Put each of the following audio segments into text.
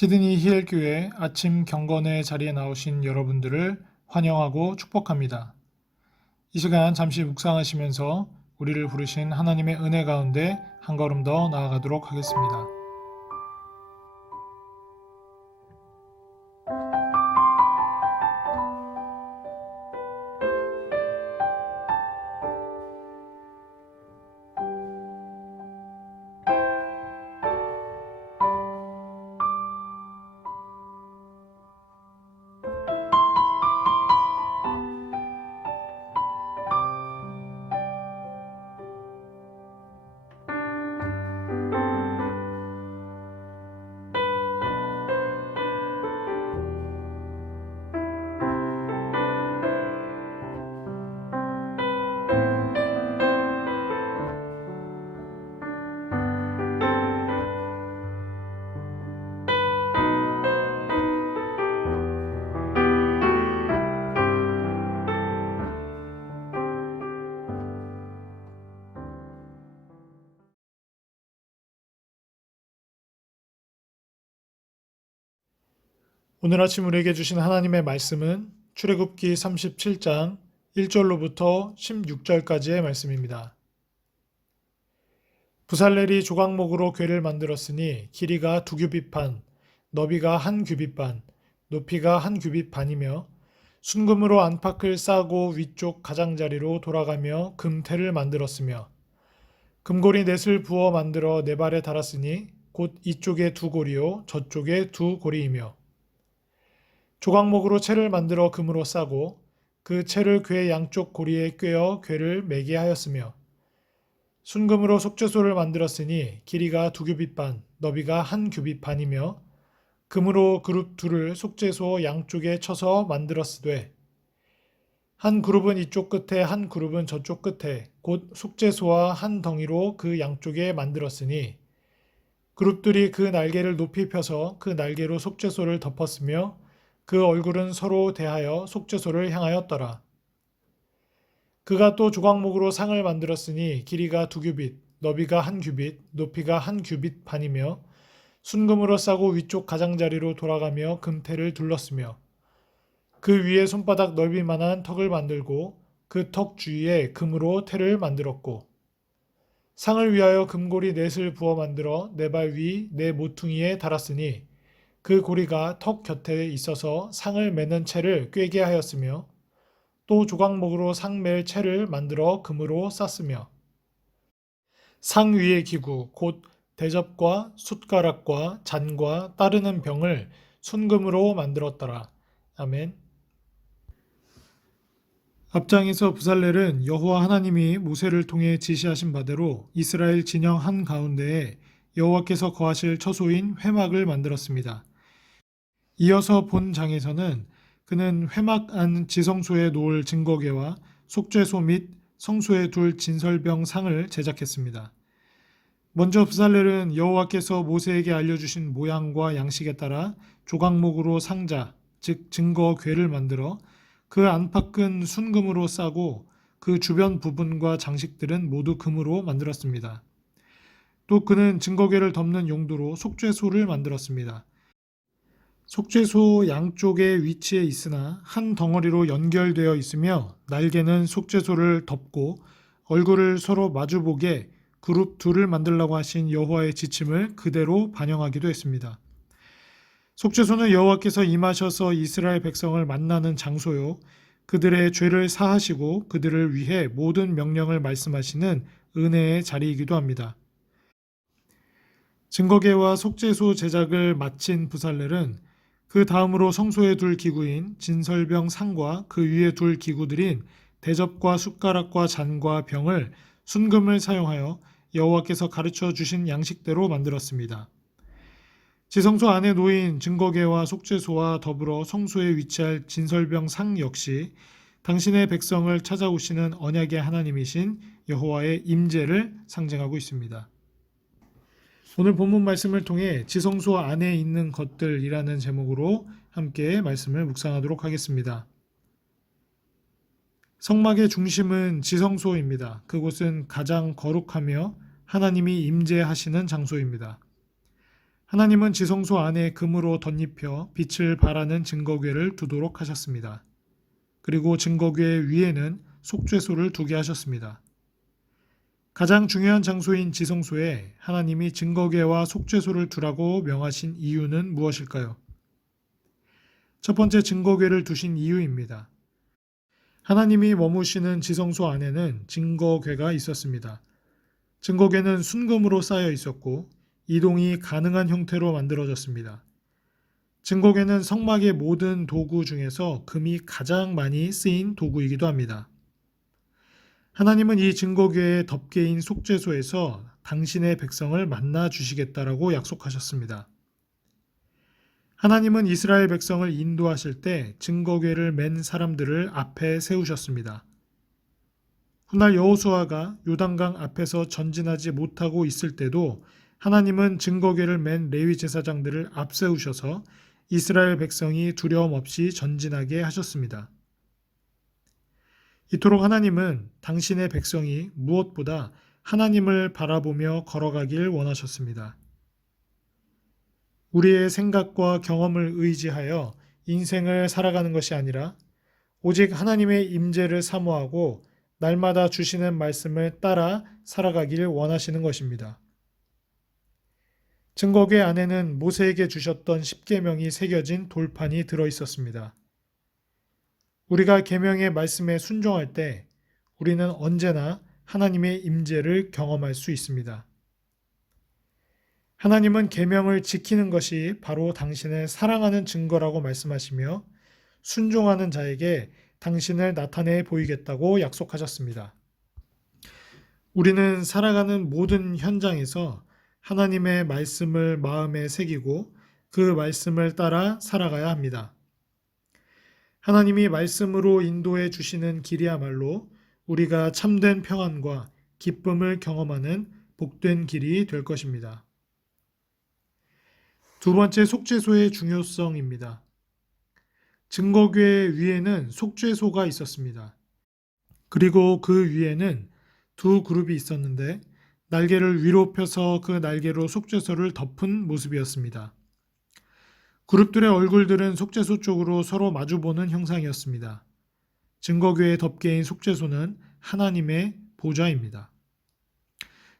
시드니 히엘교회 아침 경건의 자리에 나오신 여러분들을 환영하고 축복합니다. 이 시간 잠시 묵상하시면서 우리를 부르신 하나님의 은혜 가운데 한 걸음 더 나아가도록 하겠습니다. 오늘 아침 우리에게 주신 하나님의 말씀은 출애굽기 37장 1절로부터 16절까지의 말씀입니다. 부살렐이 조각목으로 궤를 만들었으니 길이가 2규빗 반, 너비가 1규빗 반, 높이가 1규빗 반이며 순금으로 안팎을 싸고 위쪽 가장자리로 돌아가며 금태를 만들었으며 금고리 넷을 부어 만들어 네 발에 달았으니 곧 이쪽에 2고리요 저쪽에 2고리이며 조각목으로 채를 만들어 금으로 싸고 그 채를 궤 양쪽 고리에 꿰어 궤를 매게 하였으며 순금으로 속죄소를 만들었으니 길이가 2규빗 반, 너비가 1규빗 반이며 금으로 그룹 둘을 속죄소 양쪽에 쳐서 만들었으되 한 그룹은 이쪽 끝에 한 그룹은 저쪽 끝에 곧 속죄소와 한 덩이로 그 양쪽에 만들었으니 그룹들이 그 날개를 높이 펴서 그 날개로 속죄소를 덮었으며 그 얼굴은 서로 대하여 속죄소를 향하였더라. 그가 또 조각목으로 상을 만들었으니 길이가 2규빗, 너비가 1규빗, 높이가 1규빗 반이며 순금으로 싸고 위쪽 가장자리로 돌아가며 금태를 둘렀으며 그 위에 손바닥 넓이만한 턱을 만들고 그 턱 주위에 금으로 태를 만들었고 상을 위하여 금고리 넷을 부어 만들어 네 발 위 네 모퉁이에 달았으니 그 고리가 턱 곁에 있어서 상을 매는 채를 꿰게 하였으며 또 조각목으로 상 맬 채를 만들어 금으로 쌌으며 상 위의 기구 곧 대접과 숟가락과 잔과 따르는 병을 순금으로 만들었더라. 아멘. 앞장에서 부살렐은 여호와 하나님이 모세를 통해 지시하신 바대로 이스라엘 진영 한가운데에 여호와께서 거하실 처소인 회막을 만들었습니다. 이어서 본 장에서는 그는 회막 안 지성소에 놓을 증거궤와 속죄소 및 성소에 둘 진설병 상을 제작했습니다. 먼저 부살렐은 여호와께서 모세에게 알려주신 모양과 양식에 따라 조각목으로 상자, 즉 증거궤를 만들어 그 안팎은 순금으로 싸고 그 주변 부분과 장식들은 모두 금으로 만들었습니다. 또 그는 증거궤를 덮는 용도로 속죄소를 만들었습니다. 속죄소 양쪽에 위치해 있으나 한 덩어리로 연결되어 있으며 날개는 속죄소를 덮고 얼굴을 서로 마주보게 그룹 둘을 만들라고 하신 여호와의 지침을 그대로 반영하기도 했습니다. 속죄소는 여호와께서 임하셔서 이스라엘 백성을 만나는 장소요 그들의 죄를 사하시고 그들을 위해 모든 명령을 말씀하시는 은혜의 자리이기도 합니다. 증거궤와 속죄소 제작을 마친 부살렐은 그 다음으로 성소에 둘 기구인 진설병 상과 그 위에 둘 기구들인 대접과 숟가락과 잔과 병을 순금을 사용하여 여호와께서 가르쳐 주신 양식대로 만들었습니다. 지성소 안에 놓인 증거궤와 속죄소와 더불어 성소에 위치할 진설병 상 역시 당신의 백성을 찾아오시는 언약의 하나님이신 여호와의 임재를 상징하고 있습니다. 오늘 본문 말씀을 통해 지성소 안에 있는 것들이라는 제목으로 함께 말씀을 묵상하도록 하겠습니다. 성막의 중심은 지성소입니다. 그곳은 가장 거룩하며 하나님이 임재하시는 장소입니다. 하나님은 지성소 안에 금으로 덧입혀 빛을 발하는 증거궤를 두도록 하셨습니다. 그리고 증거궤 위에는 속죄소를 두게 하셨습니다. 가장 중요한 장소인 지성소에 하나님이 증거궤와 속죄소를 두라고 명하신 이유는 무엇일까요? 첫 번째, 증거궤를 두신 이유입니다. 하나님이 머무시는 지성소 안에는 증거궤가 있었습니다. 증거궤는 순금으로 쌓여 있었고 이동이 가능한 형태로 만들어졌습니다. 증거궤는 성막의 모든 도구 중에서 금이 가장 많이 쓰인 도구이기도 합니다. 하나님은 이 증거궤의 덮개인 속죄소에서 당신의 백성을 만나 주시겠다라고 약속하셨습니다. 하나님은 이스라엘 백성을 인도하실 때 증거궤를 맨 사람들을 앞에 세우셨습니다. 훗날 여호수아가 요단강 앞에서 전진하지 못하고 있을 때도 하나님은 증거궤를 맨 레위 제사장들을 앞세우셔서 이스라엘 백성이 두려움 없이 전진하게 하셨습니다. 이토록 하나님은 당신의 백성이 무엇보다 하나님을 바라보며 걸어가길 원하셨습니다. 우리의 생각과 경험을 의지하여 인생을 살아가는 것이 아니라 오직 하나님의 임재를 사모하고 날마다 주시는 말씀을 따라 살아가길 원하시는 것입니다. 증거궤 안에는 모세에게 주셨던 십계명이 새겨진 돌판이 들어 있었습니다. 우리가 계명의 말씀에 순종할 때 우리는 언제나 하나님의 임재를 경험할 수 있습니다. 하나님은 계명을 지키는 것이 바로 당신을 사랑하는 증거라고 말씀하시며 순종하는 자에게 당신을 나타내 보이겠다고 약속하셨습니다. 우리는 살아가는 모든 현장에서 하나님의 말씀을 마음에 새기고 그 말씀을 따라 살아가야 합니다. 하나님이 말씀으로 인도해 주시는 길이야말로 우리가 참된 평안과 기쁨을 경험하는 복된 길이 될 것입니다. 두 번째, 속죄소의 중요성입니다. 증거궤 위에는 속죄소가 있었습니다. 그리고 그 위에는 두 그룹이 있었는데 날개를 위로 펴서 그 날개로 속죄소를 덮은 모습이었습니다. 그룹들의 얼굴들은 속죄소 쪽으로 서로 마주보는 형상이었습니다. 증거궤의 덮개인 속죄소는 하나님의 보좌입니다.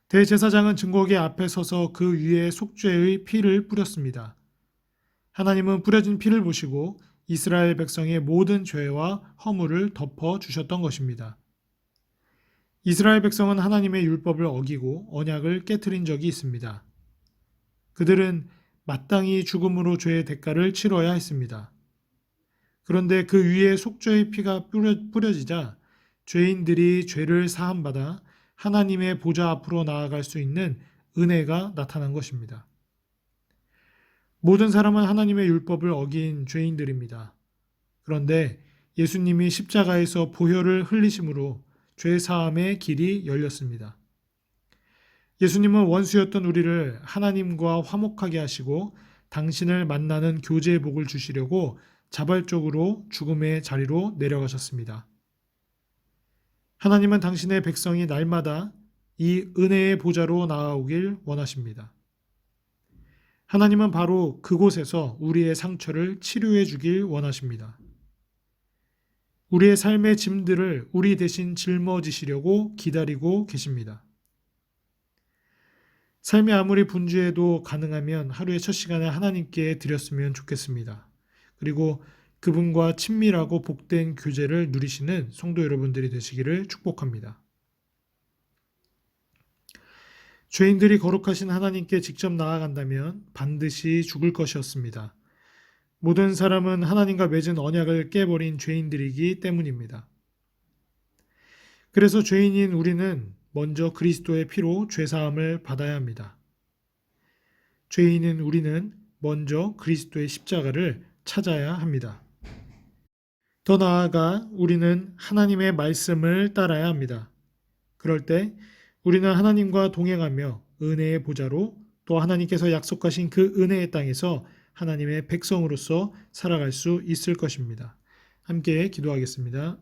대제사장은 증거궤 앞에 서서 그 위에 속죄의 피를 뿌렸습니다. 하나님은 뿌려진 피를 보시고 이스라엘 백성의 모든 죄와 허물을 덮어 주셨던 것입니다. 이스라엘 백성은 하나님의 율법을 어기고 언약을 깨트린 적이 있습니다. 그들은 마땅히 죽음으로 죄의 대가를 치러야 했습니다. 그런데 그 위에 속죄의 피가 뿌려지자 죄인들이 죄를 사함받아 하나님의 보좌 앞으로 나아갈 수 있는 은혜가 나타난 것입니다. 모든 사람은 하나님의 율법을 어긴 죄인들입니다. 그런데 예수님이 십자가에서 보혈을 흘리심으로 죄 사함의 길이 열렸습니다. 예수님은 원수였던 우리를 하나님과 화목하게 하시고 당신을 만나는 교제의 복을 주시려고 자발적으로 죽음의 자리로 내려가셨습니다. 하나님은 당신의 백성이 날마다 이 은혜의 보좌로 나아오길 원하십니다. 하나님은 바로 그곳에서 우리의 상처를 치료해 주길 원하십니다. 우리의 삶의 짐들을 우리 대신 짊어지시려고 기다리고 계십니다. 삶이 아무리 분주해도 가능하면 하루의 첫 시간을 하나님께 드렸으면 좋겠습니다. 그리고 그분과 친밀하고 복된 교제를 누리시는 성도 여러분들이 되시기를 축복합니다. 죄인들이 거룩하신 하나님께 직접 나아간다면 반드시 죽을 것이었습니다. 모든 사람은 하나님과 맺은 언약을 깨버린 죄인들이기 때문입니다. 그래서 죄인인 우리는 먼저 그리스도의 피로 죄사함을 받아야 합니다. 죄인인 우리는 먼저 그리스도의 십자가를 찾아야 합니다. 더 나아가 우리는 하나님의 말씀을 따라야 합니다. 그럴 때 우리는 하나님과 동행하며 은혜의 보좌로 또 하나님께서 약속하신 그 은혜의 땅에서 하나님의 백성으로서 살아갈 수 있을 것입니다. 함께 기도하겠습니다.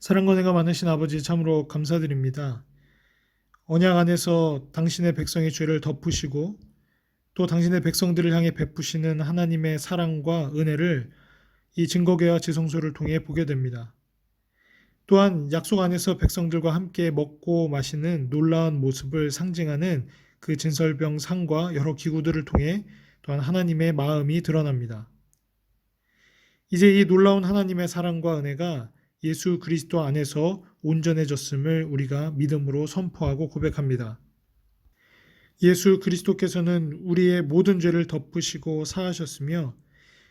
사랑과 은혜가 많으신 아버지 참으로 감사드립니다. 언약 안에서 당신의 백성의 죄를 덮으시고 또 당신의 백성들을 향해 베푸시는 하나님의 사랑과 은혜를 이 증거궤와 지성소를 통해 보게 됩니다. 또한 약속 안에서 백성들과 함께 먹고 마시는 놀라운 모습을 상징하는 그 진설병 상과 여러 기구들을 통해 또한 하나님의 마음이 드러납니다. 이제 이 놀라운 하나님의 사랑과 은혜가 예수 그리스도 안에서 온전해졌음을 우리가 믿음으로 선포하고 고백합니다. 예수 그리스도께서는 우리의 모든 죄를 덮으시고 사하셨으며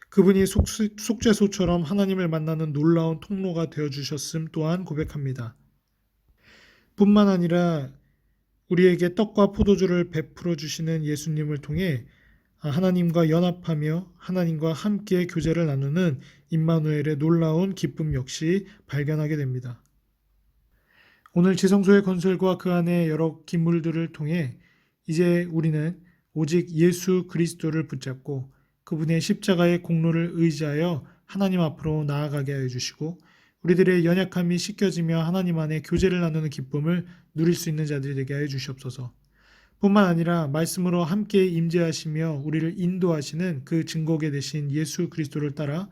그분이 속죄소처럼 하나님을 만나는 놀라운 통로가 되어주셨음 또한 고백합니다. 뿐만 아니라 우리에게 떡과 포도주를 베풀어 주시는 예수님을 통해 하나님과 연합하며 하나님과 함께 교제를 나누는 임마누엘의 놀라운 기쁨 역시 발견하게 됩니다. 오늘 지성소의 건설과 그 안의 여러 기물들을 통해 이제 우리는 오직 예수 그리스도를 붙잡고 그분의 십자가의 공로를 의지하여 하나님 앞으로 나아가게 하여 주시고 우리들의 연약함이 씻겨지며 하나님 안에 교제를 나누는 기쁨을 누릴 수 있는 자들이 되게 하여 주시옵소서. 뿐만 아니라 말씀으로 함께 임재하시며 우리를 인도하시는 그 증거계 되신 예수 그리스도를 따라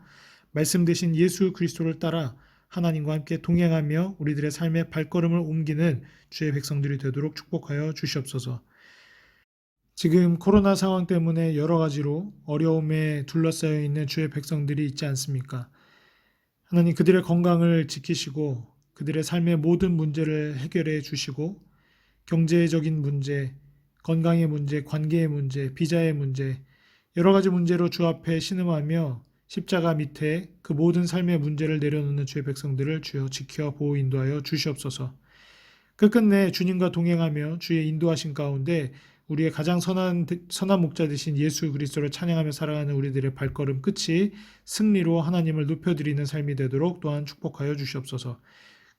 말씀 되신 예수 그리스도를 따라 하나님과 함께 동행하며 우리들의 삶의 발걸음을 옮기는 주의 백성들이 되도록 축복하여 주시옵소서. 지금 코로나 상황 때문에 여러 가지로 어려움에 둘러싸여 있는 주의 백성들이 있지 않습니까? 하나님 그들의 건강을 지키시고 그들의 삶의 모든 문제를 해결해 주시고 경제적인 문제, 건강의 문제, 관계의 문제, 비자의 문제, 여러 가지 문제로 주 앞에 신음하며 십자가 밑에 그 모든 삶의 문제를 내려놓는 주의 백성들을 주여 지켜 보호 인도하여 주시옵소서. 끝끝내 주님과 동행하며 주의 인도하신 가운데 우리의 가장 선한 목자 되신 예수 그리스도를 찬양하며 살아가는 우리들의 발걸음 끝이 승리로 하나님을 높여드리는 삶이 되도록 또한 축복하여 주시옵소서.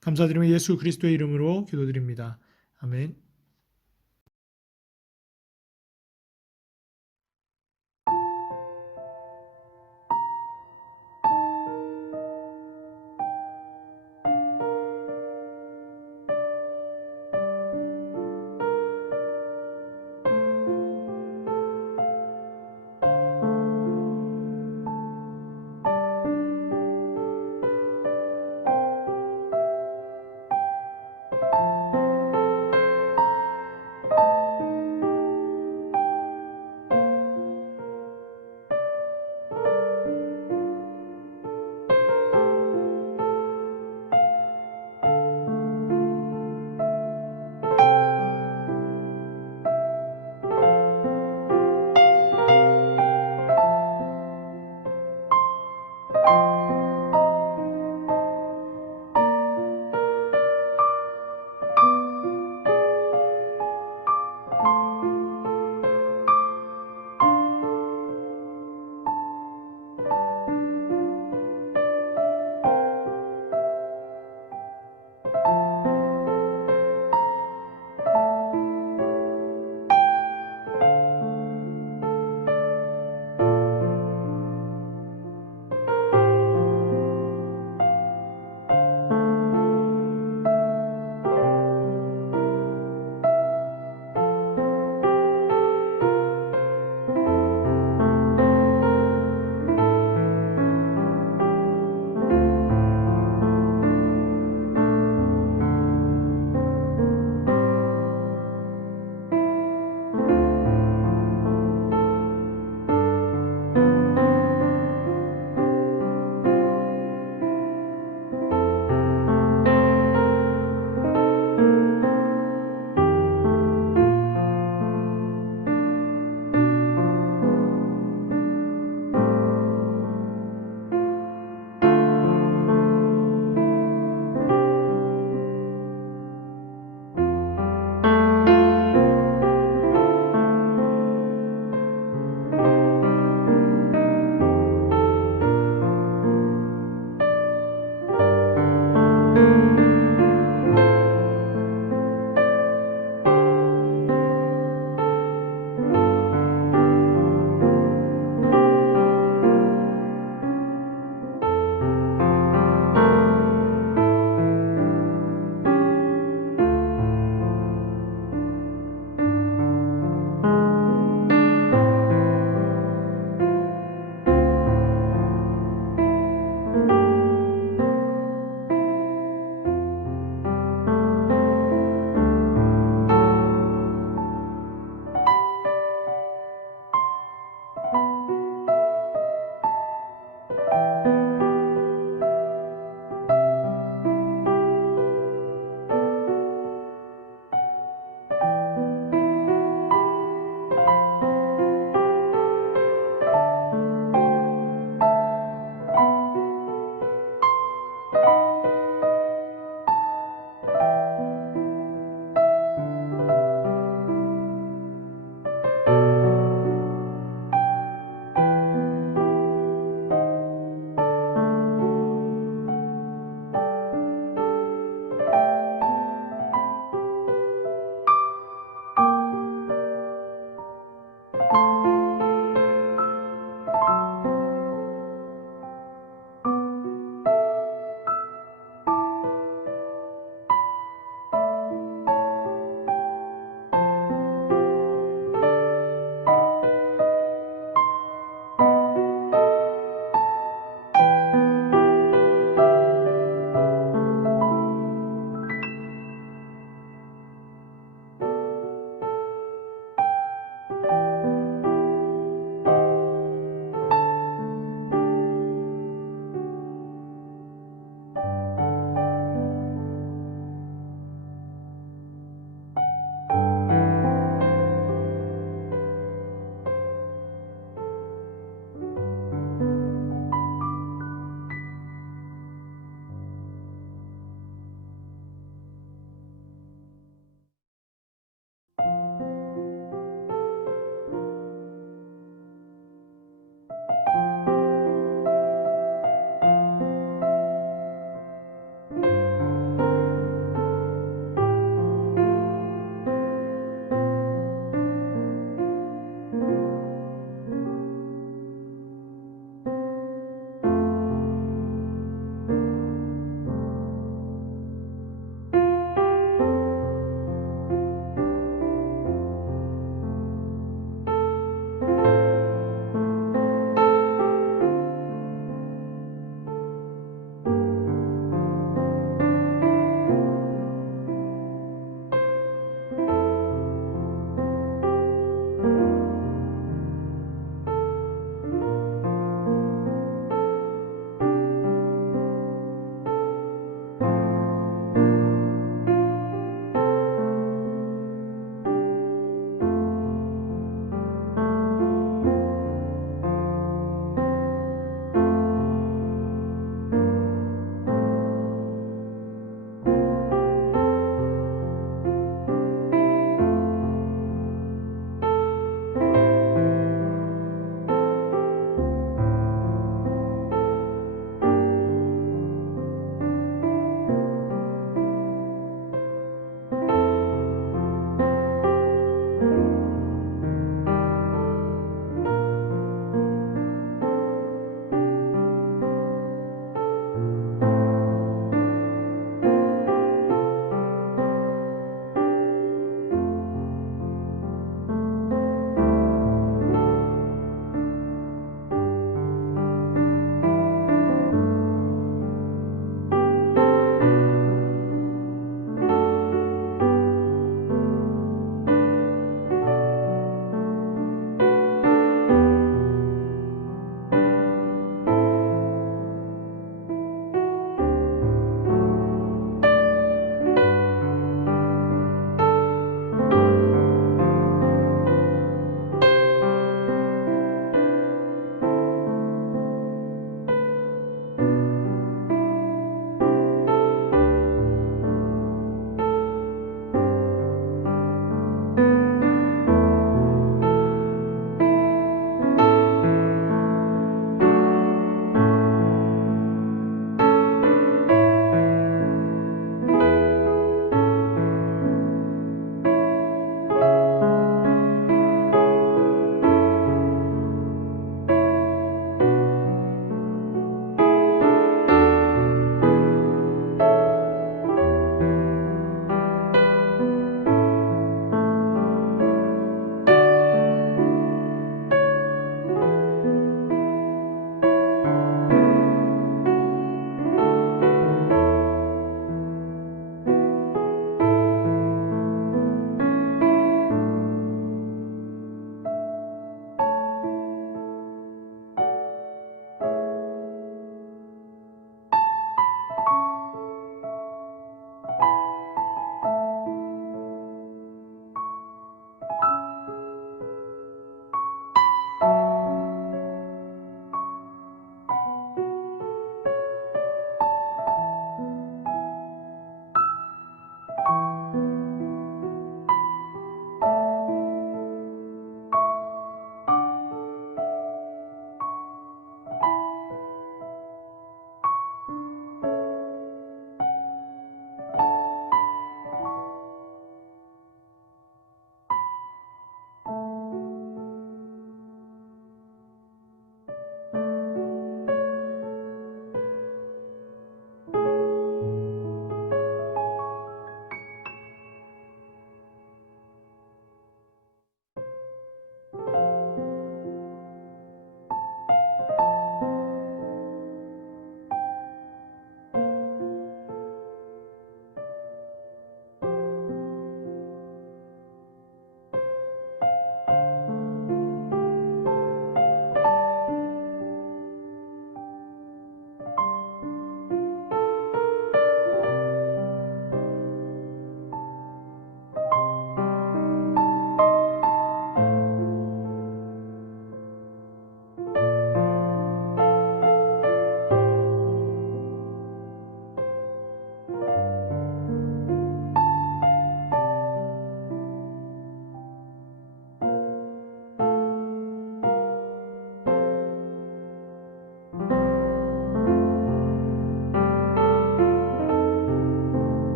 감사드리며 예수 그리스도의 이름으로 기도드립니다. 아멘.